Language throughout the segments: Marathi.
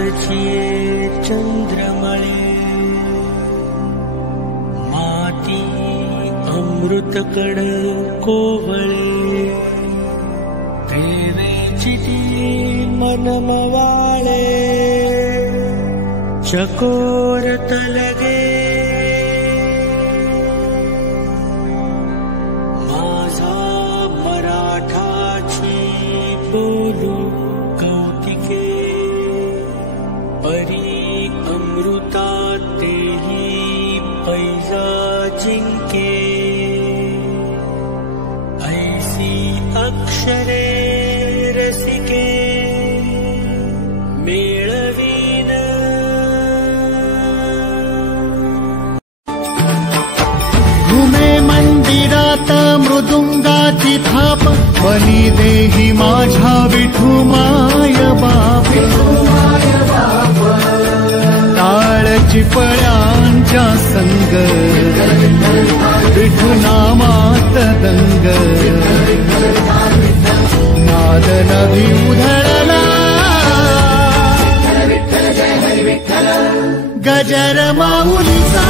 हातचिये चंद्रमळे माती अमृतकण कोवळे प्रेमेची ती मनमवाळे चकोर तलगे माझा मराठाची बोलू कौतिके परी अमृता तेही पैजा जिंके ऐसी अक्षरे रसिके मेळवीन घुमे मंदिरात मृदुंगाची थाप बली देही माझ्या विठू माय बाप टाळची पळ्यांच्या संग विठू नामात दंग नाद नभी उधळला गजर माऊलीचा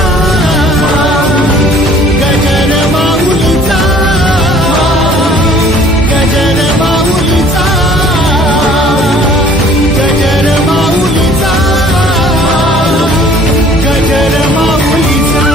गजर माऊलीचा गजर माऊलीचा गजर माऊलीचा गजर माऊलीचा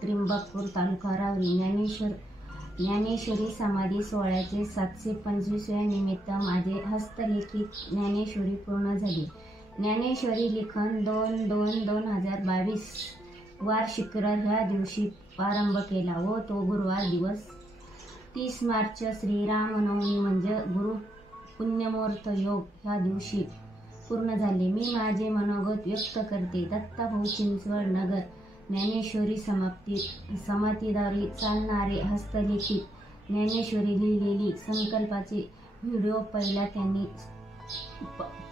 त्रिंबकपूर तालुका रावरी ज्ञानेश्वरी समाधी सोहळ्याचे 725व्या निमित्त माझे हस्तलिखित ज्ञानेश्वरी पूर्ण झाली. ज्ञानेश्वरी लिखन 2/2/2022 वार शुक्रवार ह्या दिवशी प्रारंभ केला व तो गुरुवार दिवस 30 मार्च श्रीरामनवमी म्हणजे गुरु पुण्यमुहूर्त योग ह्या दिवशी पूर्ण झाले. मी माझे मनोगत व्यक्त करते. दत्ताभाऊ चिंचवड नगर ज्ञानेश्वरी समाधीद्वारे चालणारे हस्तलिखित ज्ञानेश्वरी लिहिलेली संकल्पाचे व्हिडिओ पहिला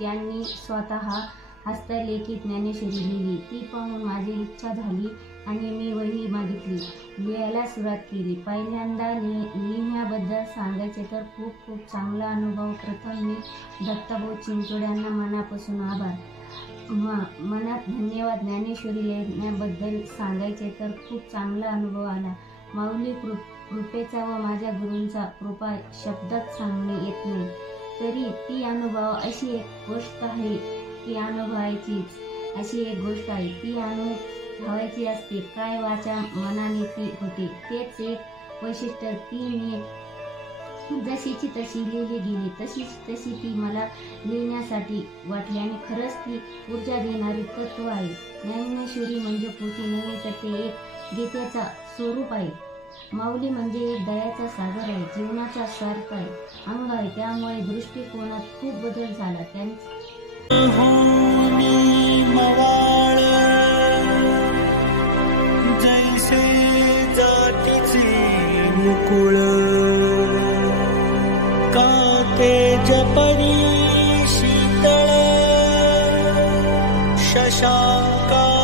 त्यांनी स्वतः हस्तलिखित ज्ञानेश्वरी लिहिली. ती पाहून माझी इच्छा झाली आणि मी वही मागितली. लिहायला सुरुवात केली. पहिल्यांदा लिहिण्याबद्दल सांगायचे तर खूप चांगला अनुभव. प्रथम मी दत्ताभाऊ चिंचवड यांना मनापासून आभार. मनात धन्यवाद. ज्ञानेश्वरी लिहिण्याबद्दल सांगायचे तर खूप चांगला अनुभव आला. माऊली कृपेचा व माझ्या गुरूंचा कृपा शब्दात सांगणे येत नाही. तरी ती अनुभव अशी एक गोष्ट आहे ती अनुभवायचीच अशी एक गोष्ट आहे ती अनुभवायची असते. काय वाचा मनाने ती होते. तेच एक वैशिष्ट्य ती मी जशीची तशी लिहिली गेली, तशीच तशी ती मला लिहिण्यासाठी वाटली आणि खरंच ती ऊर्जा देणारी तत्व आहे. ज्ञानेश्वरी म्हणजे पोथी नव्हे तर ते एक गीतेचा स्वरूप आहे. माऊली म्हणजे एक दयाचा सागर आहे, जीवनाचा सार्थ आहे, अंग आहे. त्यामुळे दृष्टिकोनात खूप बदल झाला. मवाळ जैसे जातीचे मुकुळ काते जपरी शीतळ शशांका